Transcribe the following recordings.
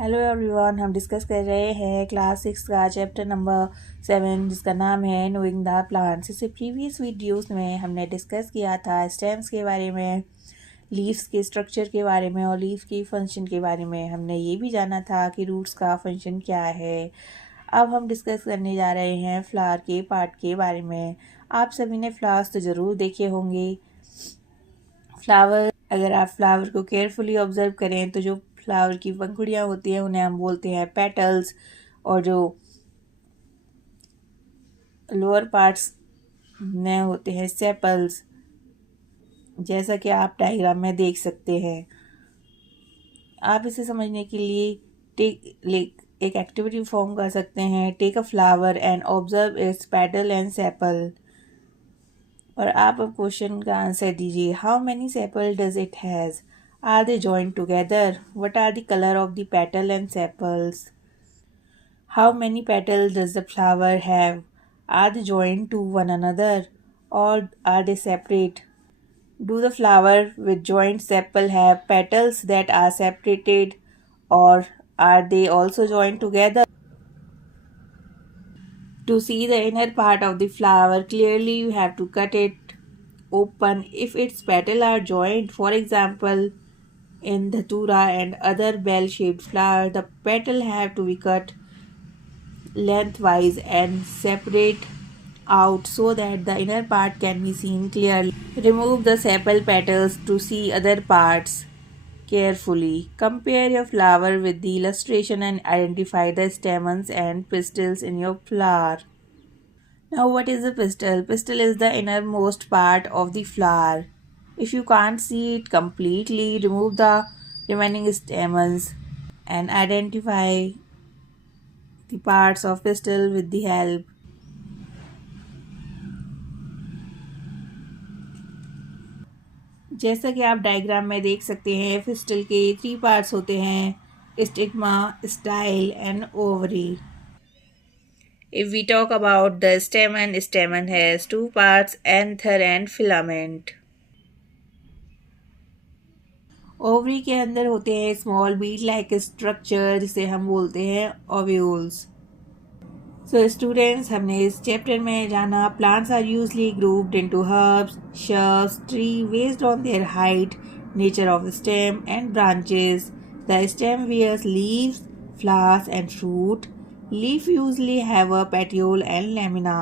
Hello everyone, हम discuss कर रहे हैं क्लास 6 का चैप्टर नंबर 7 जिसका नाम है नोइंग द प्लांट्स। इससे प्रीवियस वीडियोस में हमने डिस्कस किया था स्टेम्स के बारे में, लीव्स के स्ट्रक्चर के बारे में और लीफ के फंक्शन के बारे में। हमने ये भी जाना था कि रूट्स का फंक्शन क्या है। अब हम डिस्कस करने जा रहे हैं फ्लावर के पार्ट के बारे में। आप सभी ने फ्लावर्स तो ज़रूर देखे होंगे। अगर आप फ्लावर को केयरफुली ऑब्जर्व करें तो जो फ्लावर की पंखुड़ियाँ होती हैं उन्हें हम बोलते हैं पेटल्स, और जो लोअर पार्ट्स में होते हैं सेपल्स, जैसा कि आप डायग्राम में देख सकते हैं। आप इसे समझने के लिए एक एक्टिविटी फॉर्म कर सकते हैं। Take a flower and observe its petal and sepal. और आप अब क्वेश्चन का आंसर दीजिए। How many sepal does it has? Are they joined together? What are the color of the petal and sepals? How many petals does the flower have? Are they joined to one another or are they separate? Do the flower with joined sepal have petals that are separated or are they also joined together? To see the inner part of the flower clearly, you have to cut it open. If its petals are joined, for example, in the Datura and other bell-shaped flower, the petal have to be cut lengthwise and separate out so that the inner part can be seen clearly. Remove the sepal petals to see other parts carefully. Compare your flower with the illustration and identify the stamens and pistils in your flower. Now, what is a pistil? Pistil is the innermost part of the flower. If you can't see it completely, remove the remaining stamens and identify the parts of pistil with the help. जैसा कि आप diagram में देख सकते हैं, pistol के 3 parts होते हैं: stigma, style and ovary. If we talk about the stamen has 2 parts: anther and filament. Ovary के अंदर होते हैं स्मॉल बीड लाइक स्ट्रक्चर जिसे हम बोलते हैं ओव्यूल्स. सो स्टूडेंट्स, हमने इस चैप्टर में जाना plants are usually grouped into herbs, shrubs, tree based on their height, nature of stem and branches. The stem wears leaves, flowers and fruit. Leaf usually have a petiole and lamina.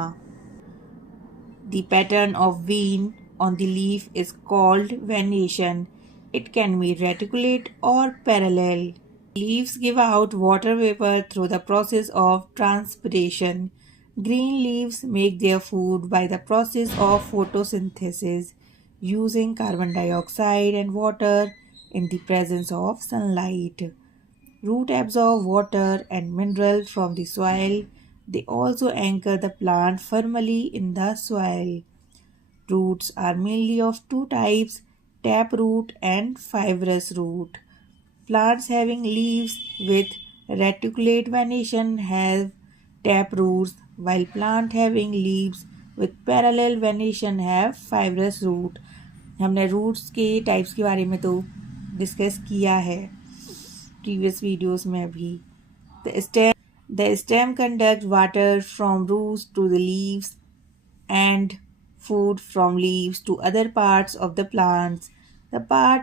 The pattern of vein on the leaf is called venation. It can be reticulate or parallel. Leaves give out water vapor through the process of transpiration. Green leaves make their food by the process of photosynthesis, using carbon dioxide and water in the presence of sunlight. Root absorb water and mineral from the soil. They also anchor the plant firmly in the soil. Roots are mainly of 2 types: taproot and fibrous root. Plants having leaves with reticulate venation have taproots, while plants having leaves with parallel venation have fibrous root. हमने roots के types के बारे में तो discuss किया है previous videos में भी. The stem conducts water from roots to the leaves and food from leaves to other parts of the plants. The part